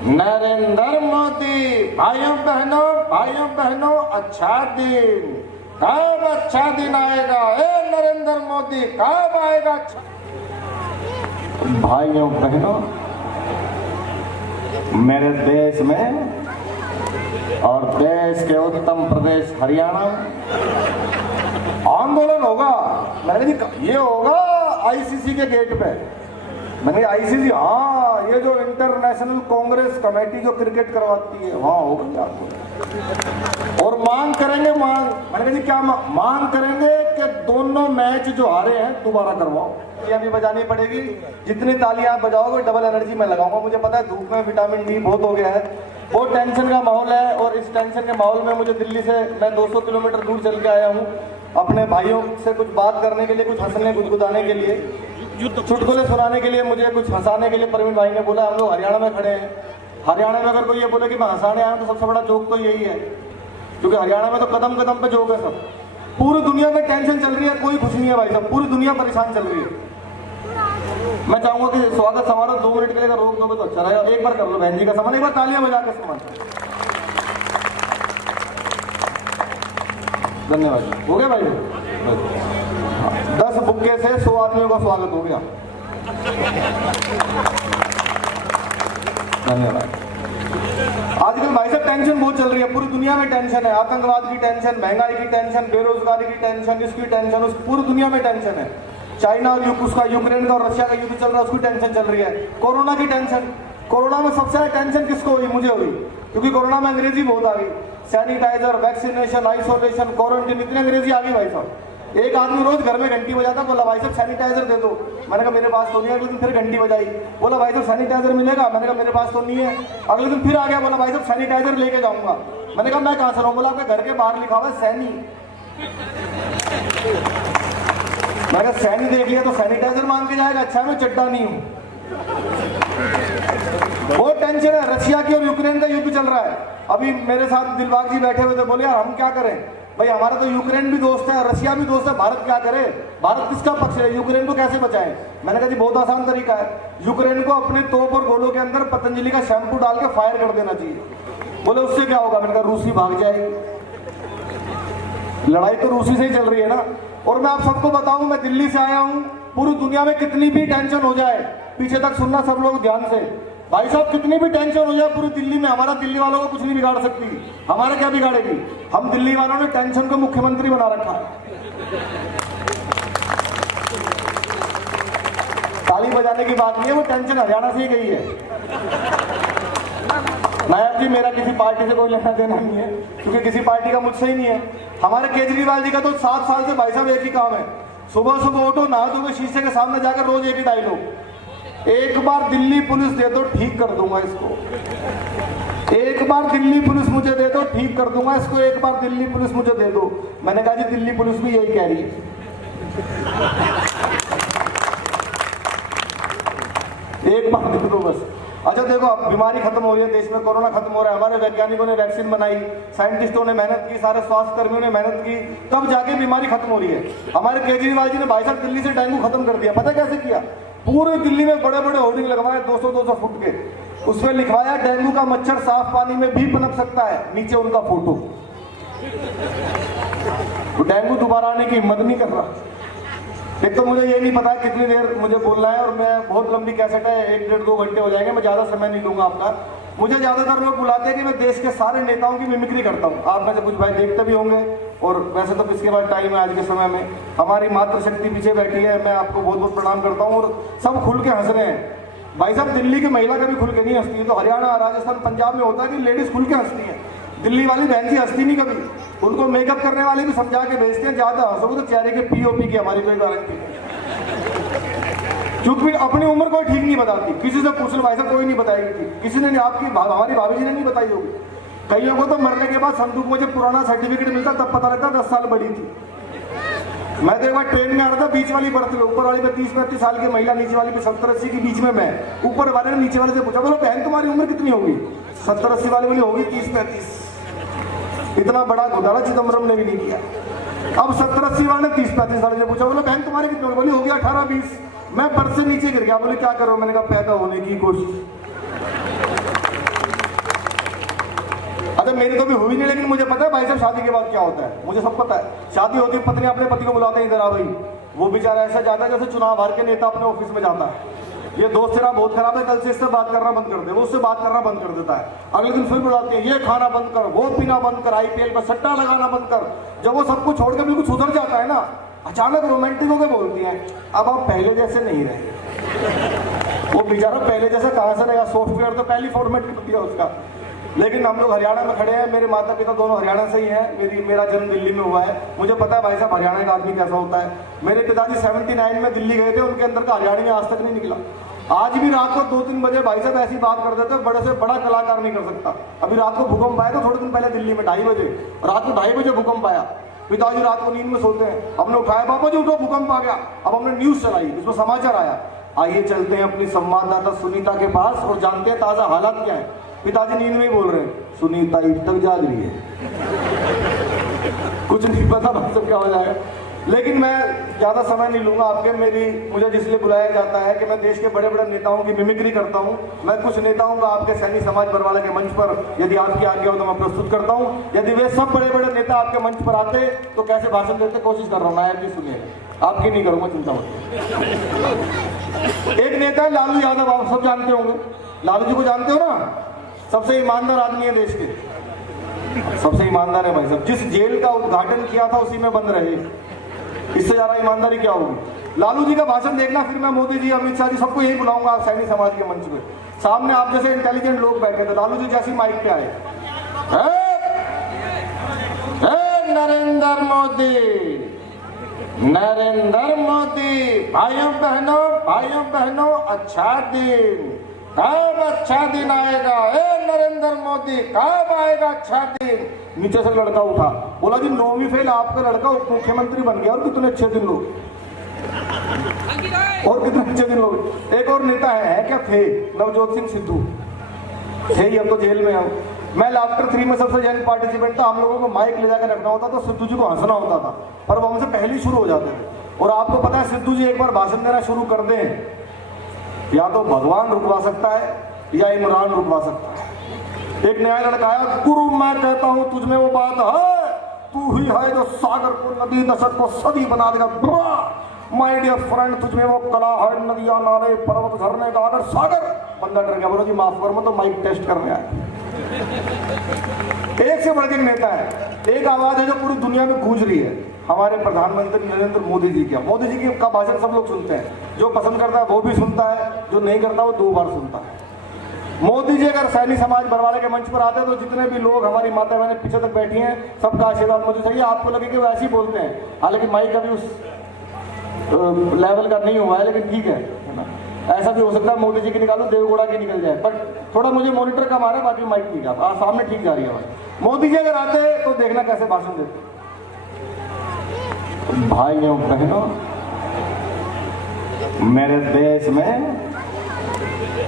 नरेंद्र मोदी। भाइयों बहनों अच्छा दिन, कब अच्छा दिन आएगा? ए नरेंद्र मोदी, कब आएगा अच्छा? भाइयों बहनों, मेरे देश में और देश के उत्तम प्रदेश हरियाणा आंदोलन होगा। मैंने कहा ये होगा आईसीसी के गेट पे। मैंने आईसीसी, हाँ, ये जो इंटरनेशनल कांग्रेस कमेटी जो क्रिकेट करवाती है, वहां होगा और मांग करेंगे। मैंने कहा जी क्या मांग करेंगे कि दोनों मैच जो हारे हैं दोबारा करवाओ। तालियां भी बजानी पड़ेगी, जितनी तालियां आप बजाओगे डबल एनर्जी मैं लगाऊंगा। मुझे पता है धूप में विटामिन डी बहुत हो गया है, बहुत टेंशन का माहौल है और इस टेंशन के माहौल में मुझे दिल्ली से मैं 200 किलोमीटर दूर चल के आया हूँ अपने भाइयों से कुछ बात करने के लिए, कुछ हंसने गुदगुदाने के लिए, चुटकुले सुनाने के लिए, मुझे कुछ हंसाने के लिए। प्रवीण भाई ने बोला हम लोग हरियाणा में खड़े हैं, हरियाणा में अगर कोई ये बोले कि मैं हंसाने आया हूं तो सबसे बड़ा जोक तो यही है, क्योंकि हरियाणा में तो कदम कदम पे जोक है सब। पूरी दुनिया में टेंशन चल रही है, कोई खुश नहीं है भाई साहब, पूरी दुनिया परेशान चल रही है। मैं चाहूंगा कि स्वागत समारोह 2 मिनट के लिए अगर रोक दोगे तो अच्छा रहेगा। एक बार कर लो बहन जी का सम्मान, एक बार तालियां बजा के सम्मान। धन्यवाद। हो गया भाई? 10 बुक्के से 100 आदमियों का स्वागत हो गया। धन्यवाद। आजकल भाई साहब टेंशन बहुत चल रही है, पूरी दुनिया में टेंशन है। आतंकवाद की टेंशन, महंगाई की टेंशन, बेरोजगारी की टेंशन, इसकी टेंशन, उस पूरी दुनिया में टेंशन है। चाइना और उसका यूक्रेन का और रशिया का युद्ध चल रहा है, उसकी टेंशन चल रही है। कोरोना की टेंशन, कोरोना में सबसे ज्यादा टेंशन किसको हुई? मुझे हुई, क्योंकि कोरोना में अंग्रेजी बहुत आ गई। सैनिटाइजर, वैक्सीनेशन, आइसोलेशन, क्वारंटीन, इतनी अंग्रेजी आ गई भाई साहब। एक आदमी रोज घर में घंटी बजाता, बोला भाई साहब सैनिटाइजर दे दो। मैंने कहा मेरे पास तो नहीं है। अगले दिन फिर घंटी बजाई, बोला भाई साहब सैनिटाइजर मिलेगा? मैंने कहा मेरे पास तो नहीं है। अगले दिन फिर आ गया, बोला भाई साहब सैनिटाइजर लेके जाऊंगा। मैंने कहा मैं कहां से लाऊं? बोला आपके घर के बाहर लिखा हुआ है सैनी। मैंने कहा सैनी देख लिया तो सैनिटाइजर मांग के जाएगा? अच्छा मैं चड्डा नहीं हूं। बहुत टेंशन है, रशिया की और यूक्रेन का युद्ध चल रहा है। अभी मेरे साथ दिलबाग जी बैठे हुए थे, बोले यार हम क्या करें भाई, हमारा तो यूक्रेन भी दोस्त है, रशिया भी दोस्त है, भारत क्या करे? भारत किसका पक्ष है? यूक्रेन को कैसे बचाएं? मैंने कहा जी बहुत आसान तरीका है, यूक्रेन को अपने तोप और गोलों के अंदर पतंजलि का शैम्पू डाल के फायर कर देना चाहिए। बोले उससे क्या होगा? मैंने कहा रूसी भाग जाएगी। लड़ाई तो रूसी से ही चल रही है ना। और मैं आप सबको बताऊं, मैं दिल्ली से आया हूं, पूरी दुनिया में कितनी भी टेंशन हो जाए, पीछे तक सुनना सब लोग ध्यान से, भाई साहब कितनी भी टेंशन हो जाए पूरी दिल्ली में, हमारा दिल्ली वालों को कुछ नहीं बिगाड़ सकती। हमारे क्या बिगाड़ेगी? हम दिल्ली वालों ने टेंशन को मुख्यमंत्री बना रखा है। ताली बजाने की बात नहीं है, वो टेंशन हरियाणा से ही गई है। नायब जी मेरा किसी पार्टी से कोई लेना देना नहीं है, क्योंकि किसी पार्टी का मुझसे ही नहीं है। हमारे केजरीवाल जी का तो 7 साल से भाई साहब एक ही काम है, सुबह सुबह उठो, नहा धोके शीशे के सामने जाकर रोज एक ही डायलॉग, एक बार दिल्ली पुलिस दे दो ठीक कर दूंगा इसको, एक बार दिल्ली पुलिस मुझे दे दो ठीक कर दूंगा इसको, एक बार दिल्ली पुलिस मुझे दे दो। मैंने कहा जी दिल्ली पुलिस भी यही कह रही है। एक बार दे दो बस। अच्छा देखो, अब बीमारी खत्म हो रही है देश में, कोरोना खत्म हो रहा है, हमारे वैज्ञानिकों ने वैक्सीन बनाई, साइंटिस्टों ने मेहनत की, सारे स्वास्थ्य कर्मियों ने मेहनत की, तब जाके बीमारी खत्म हो रही है। हमारे केजरीवाल जी ने भाई साहब दिल्ली से डेंगू खत्म कर दिया। पता कैसे किया? पूरे दिल्ली में बड़े बड़े होर्डिंग लगवाए 200-200 फुट के, उसमें लिखवाया डेंगू का मच्छर साफ पानी में भी पनप सकता है, नीचे उनका फोटो। तो डेंगू दोबारा आने की हिम्मत नहीं कर रहा। एक तो मुझे ये नहीं पता कितनी देर मुझे बोलना है, और मैं बहुत लंबी कैसेट है, 1-1.5-2 घंटे हो जाएंगे, मैं ज्यादा समय नहीं लूंगा आपका। मुझे ज्यादातर लोग बुलाते हैं कि मैं देश के सारे नेताओं की मिमिक्री करता हूँ। आप में से कुछ भाई देखते भी होंगे, और वैसे तो किसके बाद टाइम है आज के समय में। हमारी मातृशक्ति पीछे बैठी है, मैं आपको बहुत बहुत प्रणाम करता हूँ, और सब खुल के हंस रहे हैं। भाई साहब दिल्ली की महिला कभी खुल के नहीं हंसती, तो हरियाणा, राजस्थान, पंजाब में होता है कि लेडीज खुल के हंसती है। दिल्ली वाली बहन जी हंसती नहीं कभी, उनको मेकअप करने वाले भी समझा के भेजते हैं, ज्यादा हंसोगे तो चेहरे के पीओपी की हमारी कोई गारंटी नहीं। क्योंकि अपनी उम्र कोई ठीक नहीं बताती, किसी से पूछ लो भाई साहब कोई नहीं बताएगी थी, किसी ने आपकी हमारी भाभी जी ने नहीं बताई होगी। कईयों को तो मरने के बाद संदूक में जब पुराना सर्टिफिकेट मिलता तब पता लगता 10 साल बड़ी थी। मैं तो एक बार ट्रेन में आ रहा था, बीच वाली बर्थ में, ऊपर वाली पे 30-35 साल की महिला, नीचे वाली पे 70-80 के बीच में मैं। ऊपर वाले ने नीचे वाले से पूछा, बोलो बहन तुम्हारी उम्र कितनी होगी? 70-80 वाली बोली होगी 30-35। इतना बड़ा घोटाला चिदम्बरम ने भी नहीं किया। अब 70-80 वाले ने 30-35 साल से पूछा, बोलो बहन तुम्हारी कितनी होगी? बोली होगी 18-20। मैं बर्थ से नीचे गिर गया। बोले क्या करो? मैंने कहा पैदा होने की कोशिश। मतलब मेरी तो भी हुई नहीं, लेकिन मुझे पता है भाई साहब शादी के बाद क्या होता है, मुझे सब पता है। शादी होती है, पत्नी अपने पति को बुलाते हैं, इधर आ भाई। वो बेचारा ऐसा जाता है जैसे चुनाव हार के नेता अपने ऑफिस में जाता है, ये दोस्त तेरा बहुत खराब है, कल से इससे बात करना बंद कर दे। वो उससे बात करना बंद कर देता है। अगले दिन फिर बुलाते हैं, ये खाना बंद कर, वो पीना बंद कर, IPL पर सट्टा लगाना बंद कर। जब वो सब कुछ छोड़ के बिल्कुल सुधर जाता है ना, अचानक रोमांटिक होकर बोलती हैं, अब आप पहले जैसे नहीं रहे। वो बेचारा पहले जैसा कहाँ से रहेगा, सॉफ्टवेयर तो पहली फॉर्मेट कर दिया उसका। लेकिन हम लोग हरियाणा में खड़े हैं, मेरे माता पिता दोनों हरियाणा से ही हैं, मेरा जन्म दिल्ली में हुआ है। मुझे पता है भाई साहब हरियाणा का आदमी कैसा होता है। मेरे पिताजी 79 में दिल्ली गए थे, उनके अंदर का हरियाणा में आज तक नहीं निकला। आज भी रात को 2-3 बजे भाई साहब ऐसी बात कर देते, बड़े से बड़ा कलाकार नहीं कर सकता। अभी रात को भूकंप आया था थोड़े दिन पहले दिल्ली में 2:30 बजे, रात को 2:30 बजे भूकंप आया। पिताजी रात को नींद में सोते हैं, हमने उठाया, पापा जी उठो भूकंप आ गया। अब हमने न्यूज चलाई, इसमें समाचार आया। आइए चलते हैं अपनी संवाददाता सुनीता के पास और जानते हैं ताजा हालात क्या है। पिताजी नींद में ही बोल रहे हैं, सुनीता इब तक जाग रही है। कुछ नहीं पता मतलब क्या हो जाएगा, लेकिन मैं ज्यादा समय नहीं लूंगा आपके। मुझे जिसलिए बुलाया जाता है कि मैं देश के बड़े बड़े नेताओं की मिमिक्री करता हूं। मैं कुछ नेताओं का आपके सैनी समाज बरवाला के मंच पर, यदि आपकी आज्ञा हो तो मैं प्रस्तुत करता हूं। यदि वे सब बड़े बड़े नेता आपके मंच पर आते तो कैसे भाषण देते, कोशिश कर रहा हूं। नायक जी सुनिए, आपकी नहीं करूंगा, चिंता मत। एक नेता है लालू यादव, आप सब जानते होंगे। लालू जी को जानते हो ना, सबसे ईमानदार आदमी है देश के, सबसे ईमानदार है भाई साहब। जिस जेल का उद्घाटन किया था उसी में बंद रहे, इससे ज्यादा ईमानदारी क्या होगी। लालू जी का भाषण देखना, फिर मैं मोदी जी, अमित शाह जी सबको यही बुलाऊंगा सैनी समाज के मंच पे। सामने आप जैसे इंटेलिजेंट लोग बैठे थे, लालू जी जैसी माइक पे आए, नरेंद्र मोदी, नरेंद्र मोदी, भाइयों बहनों अच्छा दिन, कब अच्छा दिन आएगा, नरेंद्र मोदी कब आएगा अच्छा दिन। नीचे से लड़का उठा, बोला जी 9वीं फेल आपका लड़का उप मुख्यमंत्री बन गया, और कितने अच्छे दिन लोग, और कितने अच्छे दिन लोग। एक और नेता है क्या थे, नवजोत सिंह सिद्धू थे ही, अब तो जेल में है। मैं लाफ्टर 3 में सबसे यंग पार्टिसिपेंट था। हम लोगों को माइक ले जाकर रखना होता तो सिद्धू जी को हंसना होता था, पर वो हमसे पहले ही शुरू हो जाते थे। और आपको पता है सिद्धू जी एक बार भाषण देना शुरू कर दें, या तो भगवान रुकवा सकता है या इमरान रुकवा सकता है। एक नया लड़का आया, गुरु मैं कहता हूं तुझ में वो बात है, तू ही है जो सागर को नदी दशक को सदी बना देगा। माय डियर फ्रेंड, तुझ में वो कला है, नदियां नाले पर्वत झरने गागर सागर। बंदा डर गया, बोलो जी माफ कर, मैं तो माइक टेस्ट करने आया। एक से बढ़कर नेता है, एक आवाज है जो पूरी दुनिया में गूंज रही है, हमारे प्रधानमंत्री नरेंद्र मोदी जी का। मोदी जी का भाषण सब लोग सुनते हैं, जो पसंद करता है वो भी सुनता है, जो नहीं करता वो 2 बार सुनता है। मोदी जी अगर सैनी समाज बरवाले के मंच पर आते हैं तो जितने भी लोग, हमारी माता बहनें पीछे तक बैठी हैं, सबका आशीर्वाद मुझे चाहिए। आपको लगे कि वो ऐसे ही बोलते हैं, हालांकि माइक अभी उस लेवल का नहीं हुआ है, लेकिन ठीक है ना। ऐसा भी हो सकता है मोदी जी की निकालो देवगौड़ा की निकल जाए, पर थोड़ा मुझे मॉनिटर कम आ रहा है, बाकी माइक ठीक है, सामने ठीक जा रही है। मोदी जी अगर आते तो देखना कैसे भाषण देते। भाइयों बहनों, मेरे देश में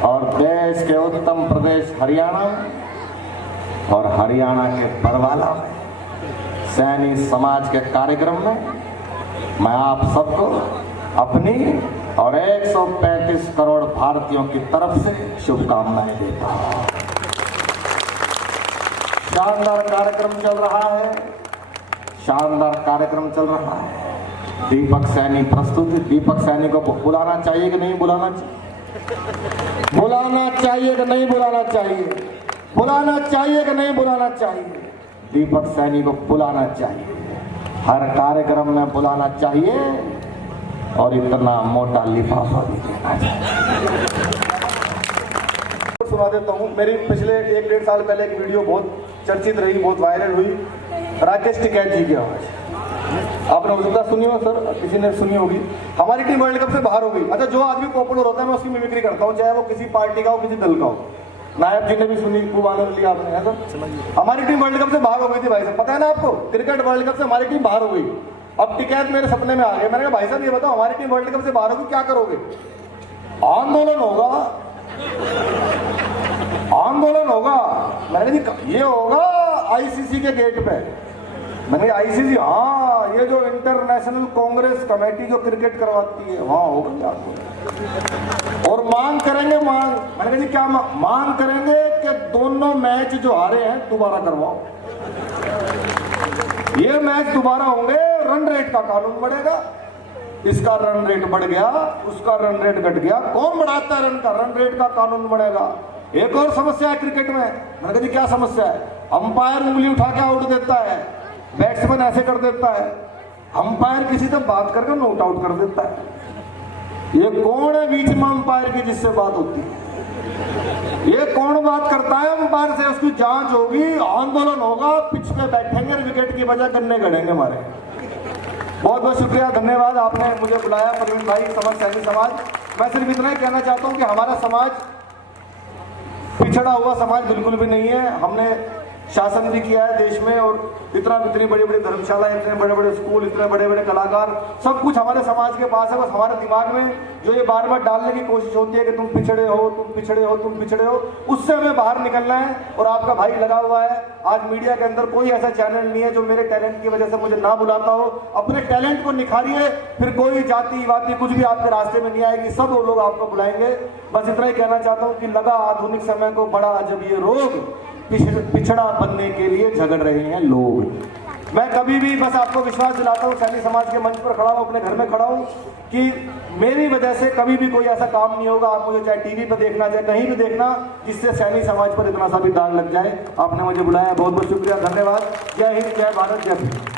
और देश के उत्तम प्रदेश हरियाणा और हरियाणा के बरवाला में सैनी समाज के कार्यक्रम में मैं आप सबको अपनी और 135 करोड़ भारतीयों की तरफ से शुभकामनाएं देता हूं। शानदार कार्यक्रम चल रहा है, शानदार कार्यक्रम चल रहा है। दीपक सैनी प्रस्तुति। दीपक सैनी को बुलाना चाहिए कि नहीं बुलाना चाहिए? बुलाना चाहिए कि नहीं बुलाना चाहिए? बुलाना चाहिए कि नहीं बुलाना चाहिए? दीपक सैनी को बुलाना चाहिए, हर कार्यक्रम में बुलाना चाहिए, और इतना मोटा लिफाफा भी देना चाहिए। सुना देता हूँ, मेरी पिछले 1-1.5 साल पहले एक वीडियो बहुत चर्चित रही, बहुत वायरल हुई, राकेश टिकैत जी की आवाज। आपने हो सकता सुनी हो सर, किसी ने सुनी होगी। हमारी टीम वर्ल्ड कप से बाहर हो गई। अच्छा, जो आदमी पॉपुलर होता है मैं उसकी मिमिक्री करता हूँ, चाहे वो किसी पार्टी का हो, किसी दल का हो। नायब जी ने भी सुनी, खूब आनंद लिया आपने, है सर। हमारी टीम वर्ल्ड कप से बाहर हो गई थी भाई साहब, पता है ना आपको? क्रिकेट वर्ल्ड कप से हमारी टीम बाहर हो गई। अब टिकैत मेरे सपने में आ गए। मैंने कहा भाई साहब ये बताओ, हमारी टीम वर्ल्ड कप से बाहर होगी, क्या करोगे? आंदोलन होगा, आंदोलन होगा। मैंने कहा ये होगा ICC के गेट पे। मैंने ICC, हाँ, ये जो इंटरनेशनल कांग्रेस कमेटी जो क्रिकेट करवाती है, वहां होगा। और मांग करेंगे, मांग। मैंने कहा जी क्या मांग करेंगे कि दोनों मैच जो हारे हैं दोबारा करवाओ। ये मैच दोबारा होंगे, रन रेट का कानून बढ़ेगा। इसका रन रेट बढ़ गया, उसका रन रेट घट गया, कौन बढ़ाता है रन का? रन रेट का कानून बढ़ेगा। एक और समस्या है क्रिकेट में। मैंने कहा जी क्या समस्या है? अंपायर उंगली उठा के आउट देता है, बैट्समैन ऐसे कर देता है, अंपायर किसी से बात करके नॉट आउट कर देता है। ये कौन है बीच में अंपायर की जिससे बात होती है? ये कौन बात करता है अंपायर से? उसकी जांच होगी, आंदोलन होगा, पिच पे बैठेंगे, विकेट की बजाय गन्ने गड़ेंगे हमारे। बहुत बहुत शुक्रिया, धन्यवाद, आपने मुझे बुलाया प्रवीण भाई, सैनी समाज। मैं सिर्फ इतना ही कहना चाहता हूं कि हमारा समाज पिछड़ा हुआ समाज बिल्कुल भी नहीं है। हमने शासन भी किया है देश में, और इतनी बड़ी बड़ी धर्मशाला, इतने बड़े बड़े स्कूल, इतने बड़े बड़े कलाकार, सब कुछ हमारे समाज के पास है। बस हमारे दिमाग में जो ये बार बार डालने की कोशिश होती है कि तुम पिछड़े हो, तुम पिछड़े हो, तुम पिछड़े हो, उससे हमें बाहर निकलना है। और आपका भाई लगा हुआ है। आज मीडिया के अंदर कोई ऐसा चैनल नहीं है जो मेरे टैलेंट की वजह से मुझे ना बुलाता हो। अपने टैलेंट को निखारिए, फिर कोई जाति वाति कुछ भी आपके रास्ते में नहीं आएगी, सब वो लोग आपको बुलाएंगे। बस इतना ही कहना चाहता हूँ कि लगा आधुनिक समय को बड़ा जब ये रोग, पिछड़ा बनने के लिए झगड़ रहे हैं लोग। मैं कभी भी बस आपको विश्वास दिलाता हूँ, सैनी समाज के मंच पर खड़ा हूँ, अपने घर में खड़ा हूँ, कि मेरी वजह से कभी भी कोई ऐसा काम नहीं होगा। आप मुझे चाहे टीवी पर देखना, चाहे कहीं भी देखना, जिससे सैनी समाज पर इतना सा भी दाग लग जाए। आपने मुझे बुलाया, बहुत बहुत शुक्रिया, धन्यवाद। जय हिंद, जय भारत, जय भीम।